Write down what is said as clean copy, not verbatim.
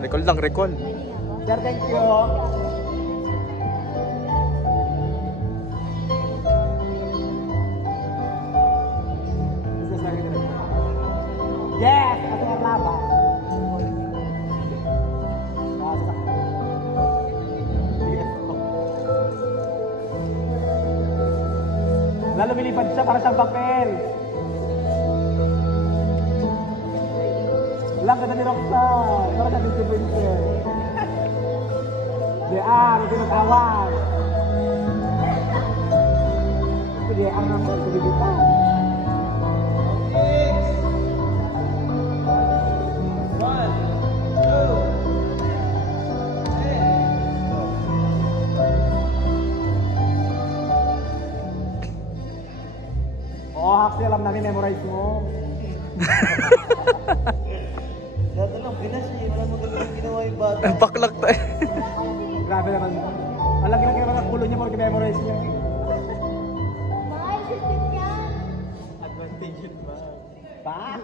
Recall lang, recall. Sir, thank you. Yes! Kasi ang laba. Lalo lumilipad siya para siyang papel. Lang ganda ni Roxanne. Para siyang distributor. Diyan, tinatawag. Ito diyan ang kubibitan. Oo, Haxi, alam namin, memorize mo. Dati lang, Pinas niya. Wala magaling ginawa yung bata. Baklak tayo. Grabe naman. Alam ginagawa ng kulo niya, porque memorize niya. Mahal, 15 yan. Advantage yun ba? Ba?